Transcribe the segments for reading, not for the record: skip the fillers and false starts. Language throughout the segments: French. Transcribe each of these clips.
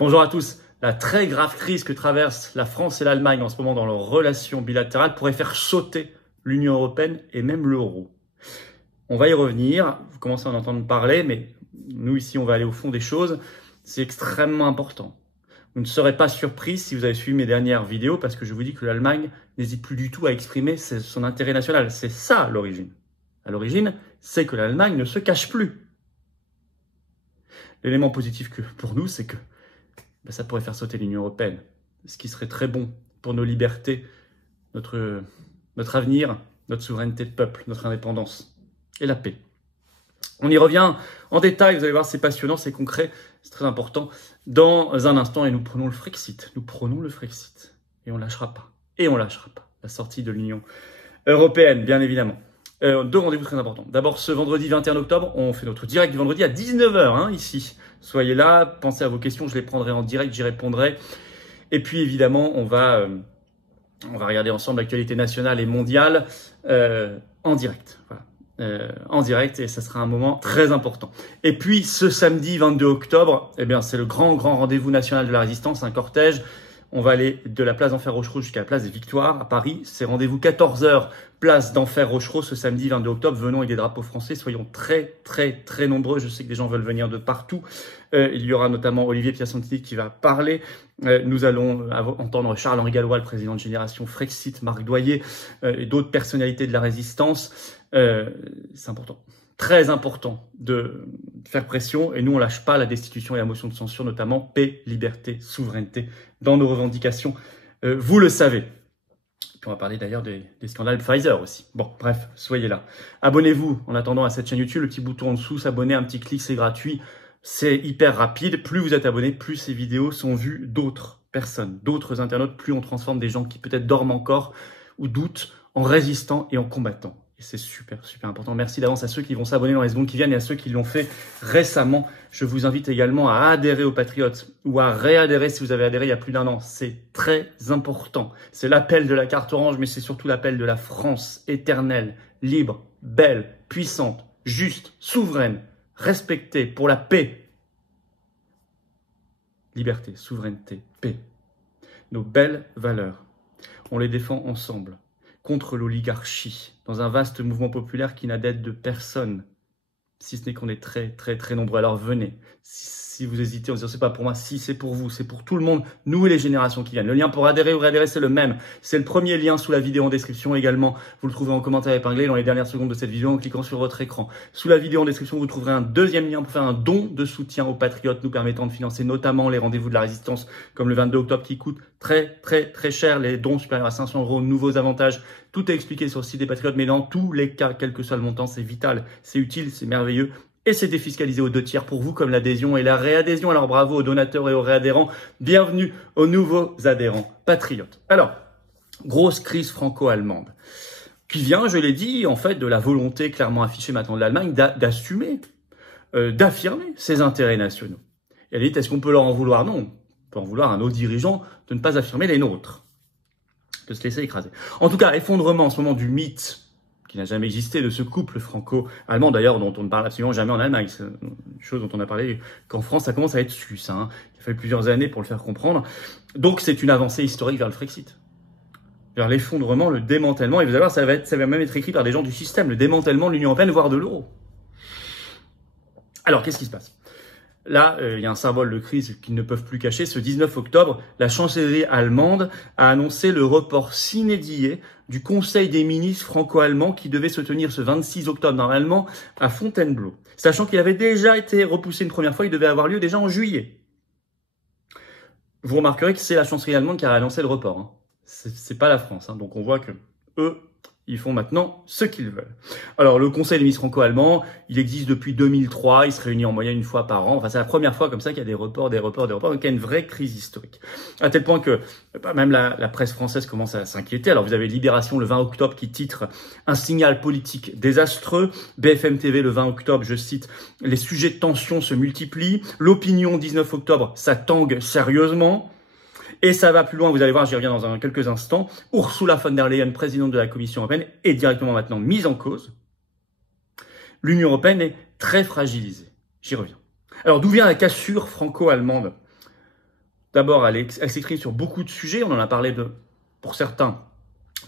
Bonjour à tous. La très grave crise que traversent la France et l'Allemagne en ce moment dans leurs relations bilatérales pourrait faire sauter l'Union européenne et même l'euro. On va y revenir, vous commencez à en entendre parler, mais nous ici on va aller au fond des choses. C'est extrêmement important. Vous ne serez pas surpris si vous avez suivi mes dernières vidéos parce que je vous dis que l'Allemagne n'hésite plus du tout à exprimer son intérêt national. C'est ça l'origine. À l'origine, c'est que l'Allemagne ne se cache plus. L'élément positif pour nous, c'est que ça pourrait faire sauter l'Union européenne, ce qui serait très bon pour nos libertés, notre avenir, notre souveraineté de peuple, notre indépendance et la paix. On y revient en détail, vous allez voir, c'est passionnant, c'est concret, c'est très important. Dans un instant, et nous prenons le Frexit. Nous prenons le Frexit. Et on ne lâchera pas. Et on ne lâchera pas la sortie de l'Union européenne, bien évidemment. Deux rendez-vous très importants. D'abord, ce vendredi 21 octobre, on fait notre direct du vendredi à 19h, ici. Soyez là, pensez à vos questions, je les prendrai en direct, j'y répondrai. Et puis, évidemment, on va regarder ensemble l'actualité nationale et mondiale en direct. Voilà. En direct, et ça sera un moment très important. Et puis, ce samedi 22 octobre, eh bien, c'est le grand rendez-vous national de la résistance, un cortège. On va aller de la place d'Enfer Rochereau jusqu'à la place des Victoires à Paris. C'est rendez-vous 14h, place d'Enfer Rochereau ce samedi 22 octobre. Venons avec des drapeaux français. Soyons très nombreux. Je sais que des gens veulent venir de partout. Il y aura notamment Olivier Piacentini qui va parler. Nous allons entendre Charles-Henri Gallois, le président de Génération Frexit, Marc Doyer et d'autres personnalités de la résistance. C'est important. Très important de faire pression et nous on lâche pas la destitution et la motion de censure, notamment paix, liberté, souveraineté dans nos revendications, vous le savez. Puis on va parler d'ailleurs des scandales Pfizer aussi. Bon, bref, soyez là. Abonnez-vous en attendant à cette chaîne YouTube, le petit bouton en dessous, s'abonner, un petit clic, c'est gratuit, c'est hyper rapide. Plus vous êtes abonné, plus ces vidéos sont vues d'autres personnes, d'autres internautes, plus on transforme des gens qui peut-être dorment encore ou doutent en résistant et en combattant. Et c'est super important. Merci d'avance à ceux qui vont s'abonner dans les secondes qui viennent et à ceux qui l'ont fait récemment. Je vous invite également à adhérer aux Patriotes ou à réadhérer si vous avez adhéré il y a plus d'un an. C'est très important. C'est l'appel de la carte orange, mais c'est surtout l'appel de la France éternelle, libre, belle, puissante, juste, souveraine, respectée pour la paix. Liberté, souveraineté, paix. Nos belles valeurs. On les défend ensemble. Contre l'oligarchie, dans un vaste mouvement populaire qui n'a d'aide de personne, si ce n'est qu'on est très nombreux. Alors venez, si vous hésitez en disant c'est pas pour moi, si c'est pour vous, c'est pour tout le monde, nous et les générations qui viennent. Le lien pour adhérer ou réadhérer, c'est le même. C'est le premier lien sous la vidéo en description également. Vous le trouverez en commentaire épinglé dans les dernières secondes de cette vidéo en cliquant sur votre écran. Sous la vidéo en description, vous trouverez un deuxième lien pour faire un don de soutien aux patriotes nous permettant de financer notamment les rendez-vous de la résistance comme le 22 octobre qui coûte très cher, les dons supérieurs à 500 €, nouveaux avantages. Tout est expliqué sur le site des Patriotes, mais dans tous les cas, quel que soit le montant, c'est vital, c'est utile, c'est merveilleux. Et c'est défiscalisé aux 2 tiers pour vous, comme l'adhésion et la réadhésion. Alors bravo aux donateurs et aux réadhérents. Bienvenue aux nouveaux adhérents patriotes. Alors, grosse crise franco-allemande, qui vient, je l'ai dit, en fait, de la volonté clairement affichée maintenant de l'Allemagne d'assumer, d'affirmer ses intérêts nationaux. Et elle dit, est-ce qu'on peut leur en vouloir? Non. On peut en vouloir à nos dirigeants de ne pas affirmer les nôtres, de se laisser écraser. En tout cas, effondrement en ce moment du mythe qui n'a jamais existé de ce couple franco-allemand, d'ailleurs, dont on ne parle absolument jamais en Allemagne. C'est une chose dont on a parlé qu'en France, ça commence à être su, ça. Il a fallu plusieurs années pour le faire comprendre. Donc, c'est une avancée historique vers le Frexit, vers l'effondrement, le démantèlement. Et vous allez voir, ça va même être écrit par des gens du système, le démantèlement de l'Union européenne, voire de l'euro. Alors, qu'est-ce qui se passe? Là, il y a un symbole de crise qu'ils ne peuvent plus cacher. Ce 19 octobre, la chancellerie allemande a annoncé le report sine die du Conseil des ministres franco-allemands qui devait se tenir ce 26 octobre normalement à Fontainebleau. Sachant qu'il avait déjà été repoussé une première fois, il devait avoir lieu déjà en juillet. Vous remarquerez que c'est la chancellerie allemande qui a annoncé le report. C'est pas la France. Donc on voit que eux, ils font maintenant ce qu'ils veulent. Alors, le Conseil des ministres franco-allemands, il existe depuis 2003. Il se réunit en moyenne une fois par an. Enfin, c'est la première fois comme ça qu'il y a des reports. Donc, il y a une vraie crise historique. À tel point que même la presse française commence à s'inquiéter. Alors, vous avez Libération le 20 octobre qui titre « Un signal politique désastreux ». BFM TV le 20 octobre, je cite « Les sujets de tension se multiplient ». L'Opinion 19 octobre, ça tangue sérieusement. Et ça va plus loin, vous allez voir, j'y reviens dans quelques instants. Ursula von der Leyen, présidente de la Commission européenne, est directement maintenant mise en cause. L'Union européenne est très fragilisée. J'y reviens. Alors, d'où vient la cassure franco-allemande? D'abord, elle s'exprime sur beaucoup de sujets, on en a parlé pour certains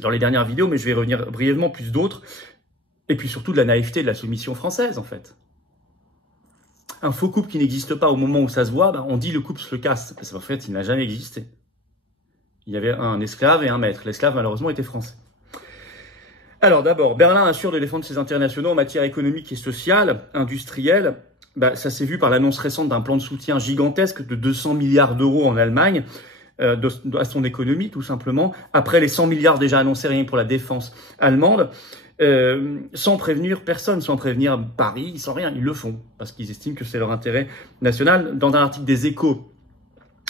dans les dernières vidéos, mais je vais revenir brièvement plus d'autres, et puis surtout de la naïveté de la soumission française, en fait. Un faux couple qui n'existe pas au moment où ça se voit, on dit le couple se le casse. En fait, il n'a jamais existé. Il y avait un esclave et un maître. L'esclave, malheureusement, était français. Alors d'abord, Berlin assure de défendre ses intérêts nationaux en matière économique et sociale, industrielle. Ça s'est vu par l'annonce récente d'un plan de soutien gigantesque de 200 milliards d'euros en Allemagne, à son économie tout simplement, après les 100 milliards déjà annoncés rien pour la défense allemande, sans prévenir personne, sans prévenir Paris, sans rien, ils le font, parce qu'ils estiment que c'est leur intérêt national. Dans un article des Échos,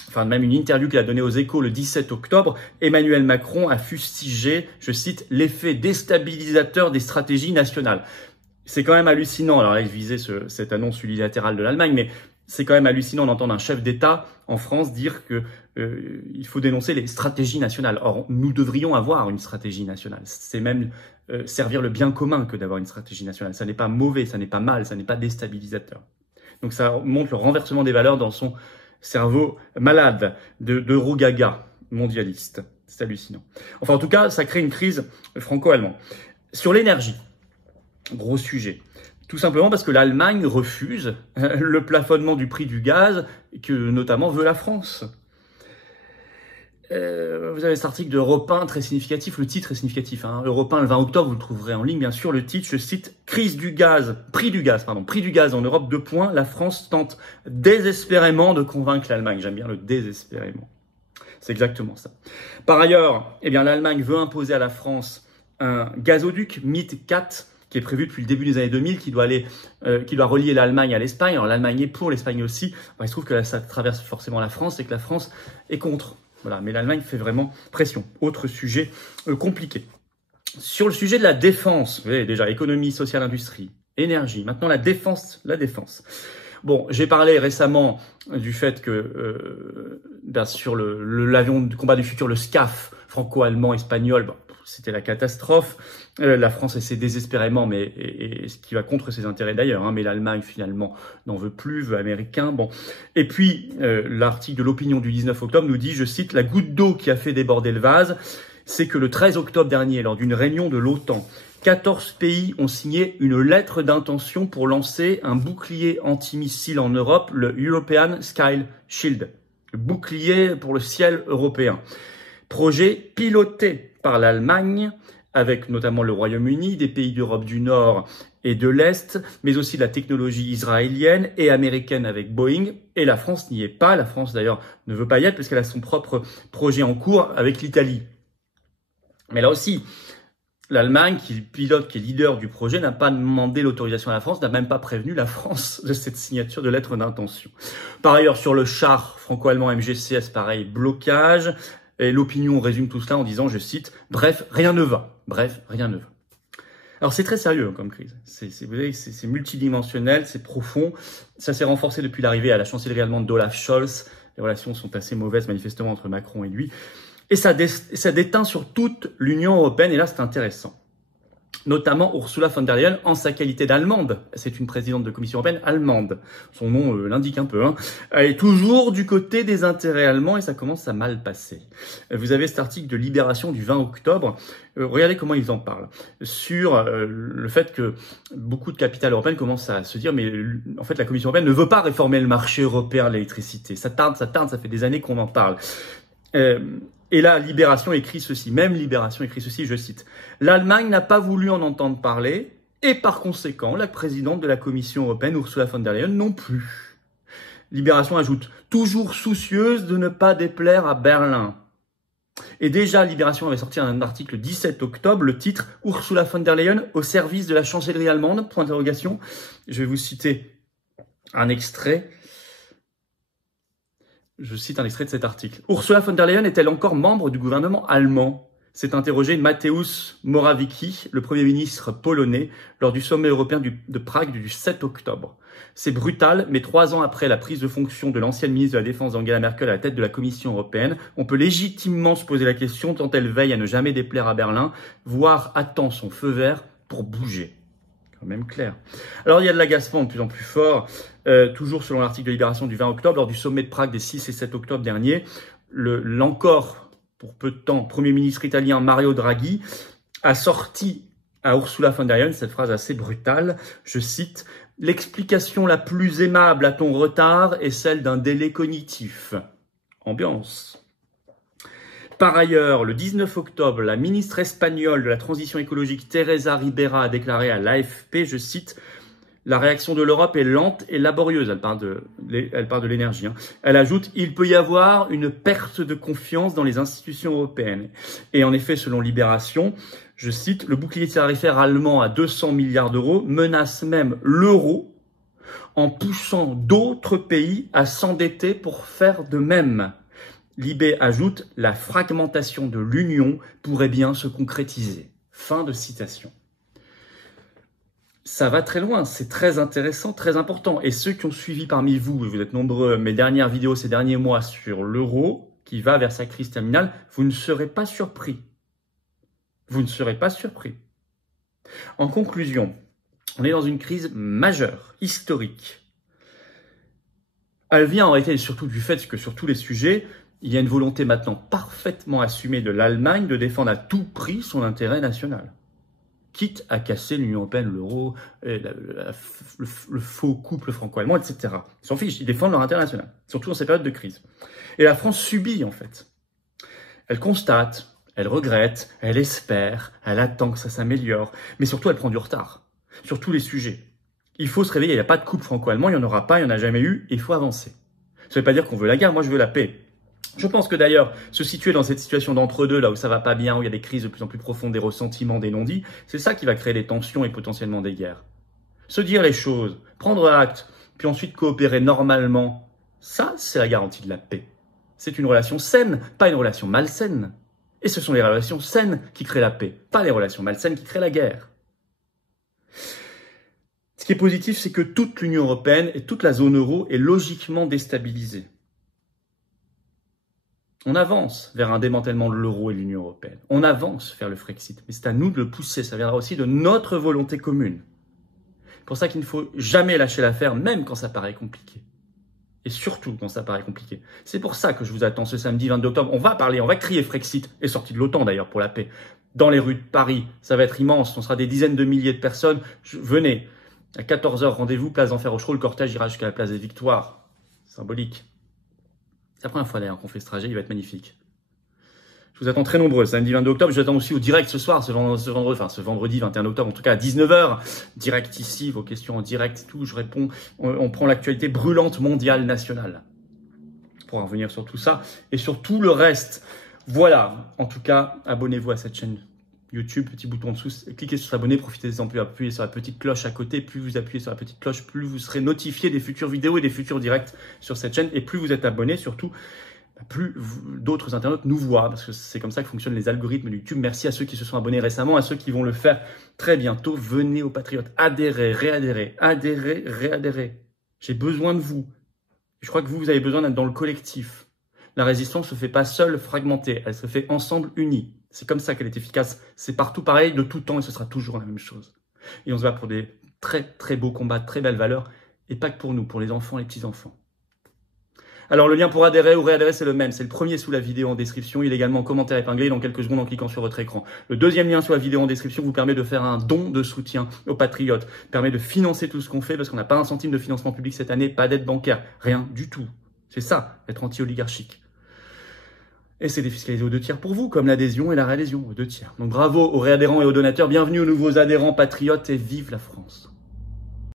enfin même une interview qu'il a donnée aux Échos le 17 octobre, Emmanuel Macron a fustigé, je cite, l'effet déstabilisateur des stratégies nationales. C'est quand même hallucinant, alors là il visait cette annonce unilatérale de l'Allemagne, mais c'est quand même hallucinant d'entendre un chef d'État en France dire que il faut dénoncer les stratégies nationales. Or, nous devrions avoir une stratégie nationale. C'est même servir le bien commun que d'avoir une stratégie nationale. Ça n'est pas mauvais, ça n'est pas mal, ça n'est pas déstabilisateur. Donc ça montre le renversement des valeurs dans son cerveau malade d'Eurogaga mondialiste. C'est hallucinant. Enfin, en tout cas, ça crée une crise franco-allemande. Sur l'énergie, gros sujet. Tout simplement parce que l'Allemagne refuse le plafonnement du prix du gaz que notamment veut la France. Vous avez cet article d'Europe 1 très significatif, le titre est significatif. Europe 1 le 20 octobre, vous le trouverez en ligne bien sûr. Le titre, je cite, prix du gaz en Europe, 2 points. La France tente désespérément de convaincre l'Allemagne. J'aime bien le désespérément. C'est exactement ça. Par ailleurs, l'Allemagne veut imposer à la France un gazoduc MIT 4 qui est prévu depuis le début des années 2000, qui doit relier l'Allemagne à l'Espagne. Alors l'Allemagne est pour, l'Espagne aussi. Il se trouve que ça traverse forcément la France et que la France est contre. Voilà, mais l'Allemagne fait vraiment pression. Autre sujet compliqué. Sur le sujet de la défense, vous voyez déjà économie, sociale, industrie, énergie. Maintenant la défense. Bon, j'ai parlé récemment du fait que sur l'avion de combat du futur, le SCAF franco-allemand espagnol, c'était la catastrophe. La France essaie désespérément, mais ce qui va contre ses intérêts d'ailleurs. Mais l'Allemagne finalement n'en veut plus, veut américain. Bon, et puis l'article de l'Opinion du 19 octobre nous dit, je cite, la goutte d'eau qui a fait déborder le vase, c'est que le 13 octobre dernier, lors d'une réunion de l'OTAN, 14 pays ont signé une lettre d'intention pour lancer un bouclier antimissile en Europe, le European Sky Shield, le bouclier pour le ciel européen. Projet piloté par l'Allemagne, avec notamment le Royaume-Uni, des pays d'Europe du Nord et de l'Est, mais aussi de la technologie israélienne et américaine avec Boeing. Et la France n'y est pas. La France, d'ailleurs, ne veut pas y être parce qu'elle a son propre projet en cours avec l'Italie. Mais là aussi, l'Allemagne, qui pilote, qui est leader du projet, n'a pas demandé l'autorisation à la France, n'a même pas prévenu la France de cette signature de lettre d'intention. Par ailleurs, sur le char franco-allemand MGCS, pareil, blocage. Et l'Opinion résume tout cela en disant, je cite, « Bref, rien ne va. » Bref, rien ne va. Alors c'est très sérieux comme crise. Vous voyez, c'est multidimensionnel, c'est profond. Ça s'est renforcé depuis l'arrivée à la chancellerie allemande d'Olaf Scholz. Les relations sont assez mauvaises manifestement entre Macron et lui. Et ça déteint sur toute l'Union européenne. Et là, c'est intéressant. Notamment Ursula von der Leyen en sa qualité d'allemande. C'est une présidente de Commission européenne allemande. Son nom l'indique un peu. Elle est toujours du côté des intérêts allemands et ça commence à mal passer. Vous avez cet article de Libération du 20 octobre. Regardez comment ils en parlent. Sur le fait que beaucoup de capitales européennes commencent à se dire mais en fait la Commission européenne ne veut pas réformer le marché européen de l'électricité. Ça tarde, ça fait des années qu'on en parle. Et là, Libération écrit ceci, même Libération écrit ceci, je cite, « L'Allemagne n'a pas voulu en entendre parler et par conséquent, la présidente de la Commission européenne, Ursula von der Leyen, non plus. » Libération ajoute, « Toujours soucieuse de ne pas déplaire à Berlin. » Et déjà, Libération avait sorti un article le 17 octobre, le titre « Ursula von der Leyen au service de la chancellerie allemande ?» point d'interrogation. Je vais vous citer un extrait. Je cite un extrait de cet article. « Ursula von der Leyen est-elle encore membre du gouvernement allemand ?» s'est interrogé Mateusz Morawiecki, le Premier ministre polonais, lors du sommet européen de Prague du 7 octobre. C'est brutal, mais 3 ans après la prise de fonction de l'ancienne ministre de la Défense d'Angela Merkel à la tête de la Commission européenne, on peut légitimement se poser la question tant elle veille à ne jamais déplaire à Berlin, voire attend son feu vert pour bouger. quand même clair. Alors, il y a de l'agacement de plus en plus fort. Toujours selon l'article de Libération du 20 octobre, lors du sommet de Prague des 6 et 7 octobre dernier, l'encore, pour peu de temps, Premier ministre italien Mario Draghi a sorti à Ursula von der Leyen cette phrase assez brutale, je cite, « L'explication la plus aimable à ton retard est celle d'un délai cognitif. » Ambiance. Par ailleurs, le 19 octobre, la ministre espagnole de la transition écologique Teresa Ribera a déclaré à l'AFP, je cite, « La réaction de l'Europe est lente et laborieuse. » Elle parle de l'énergie. Hein. Elle ajoute « Il peut y avoir une perte de confiance dans les institutions européennes. » Et en effet, selon Libération, je cite, « Le bouclier tarifaire allemand à 200 milliards d'euros menace même l'euro en poussant d'autres pays à s'endetter pour faire de même. » Libé ajoute « La fragmentation de l'Union pourrait bien se concrétiser. » Fin de citation. Ça va très loin, c'est très intéressant, très important. Et ceux qui ont suivi parmi vous, vous êtes nombreux, mes dernières vidéos ces derniers mois sur l'euro, qui va vers sa crise terminale, vous ne serez pas surpris. Vous ne serez pas surpris. En conclusion, on est dans une crise majeure, historique. Elle vient en réalité surtout du fait que sur tous les sujets, il y a une volonté maintenant parfaitement assumée de l'Allemagne de défendre à tout prix son intérêt national. Quitte à casser l'Union européenne, l'euro, le faux couple franco-allemand, etc. Ils s'en fichent, ils défendent leur intérêt national, surtout dans ces périodes de crise. Et la France subit en fait. Elle constate, elle regrette, elle espère, elle attend que ça s'améliore, mais surtout elle prend du retard sur tous les sujets. Il faut se réveiller, il n'y a pas de couple franco-allemand, il n'y en aura pas, il n'y en a jamais eu, et il faut avancer. Ça ne veut pas dire qu'on veut la guerre, moi je veux la paix. Je pense que d'ailleurs, se situer dans cette situation d'entre-deux, là où ça va pas bien, où il y a des crises de plus en plus profondes, des ressentiments, des non-dits, c'est ça qui va créer des tensions et potentiellement des guerres. Se dire les choses, prendre acte, puis ensuite coopérer normalement, ça, c'est la garantie de la paix. C'est une relation saine, pas une relation malsaine. Et ce sont les relations saines qui créent la paix, pas les relations malsaines qui créent la guerre. Ce qui est positif, c'est que toute l'Union européenne et toute la zone euro est logiquement déstabilisée. On avance vers un démantèlement de l'euro et de l'Union européenne. On avance vers le Frexit. Mais c'est à nous de le pousser. Ça viendra aussi de notre volonté commune. C'est pour ça qu'il ne faut jamais lâcher l'affaire, même quand ça paraît compliqué. Et surtout quand ça paraît compliqué. C'est pour ça que je vous attends ce samedi 22 octobre. On va crier Frexit, et sortie de l'OTAN d'ailleurs pour la paix, dans les rues de Paris. Ça va être immense. On sera des dizaines de milliers de personnes. Venez. À 14h, rendez-vous, place d'Enfer Rochereau. Le cortège ira jusqu'à la place des Victoires. Symbolique. C'est la première fois d'ailleurs qu'on fait ce trajet, il va être magnifique. Je vous attends très nombreux, samedi 22 octobre, je vous attends aussi au direct ce soir, ce vendredi 21 octobre, en tout cas à 19h, direct ici, vos questions en direct, tout, je réponds, on prend l'actualité brûlante mondiale, nationale, pour en revenir sur tout ça, et sur tout le reste. Voilà, en tout cas, abonnez-vous à cette chaîne YouTube, petit bouton en dessous, cliquez sur s'abonner, profitez-en plus, appuyez sur la petite cloche à côté, plus vous appuyez sur la petite cloche, plus vous serez notifié des futures vidéos et des futurs directs sur cette chaîne, et plus vous êtes abonné, surtout, plus d'autres internautes nous voient, parce que c'est comme ça que fonctionnent les algorithmes de YouTube. Merci à ceux qui se sont abonnés récemment, à ceux qui vont le faire très bientôt. Venez aux Patriotes, adhérez, réadhérez, adhérez, réadhérez. J'ai besoin de vous. Je crois que vous avez besoin d'être dans le collectif. La résistance ne se fait pas seule, fragmentée, elle se fait ensemble, unie. C'est comme ça qu'elle est efficace. C'est partout pareil, de tout temps, et ce sera toujours la même chose. Et on se bat pour des très très beaux combats, de très belles valeurs, et pas que pour nous, pour les enfants et les petits-enfants. Alors le lien pour adhérer ou réadhérer, c'est le même. C'est le premier sous la vidéo en description. Il est également en commentaire épinglé dans quelques secondes en cliquant sur votre écran. Le deuxième lien sous la vidéo en description vous permet de faire un don de soutien aux Patriotes. Permet de financer tout ce qu'on fait parce qu'on n'a pas un centime de financement public cette année, pas d'aide bancaire, rien du tout. C'est ça, être anti-oligarchique. Et c'est défiscalisé aux 2 tiers pour vous, comme l'adhésion et la réadhésion aux 2 tiers. Donc bravo aux réadhérents et aux donateurs. Bienvenue aux nouveaux adhérents Patriotes et vive la France.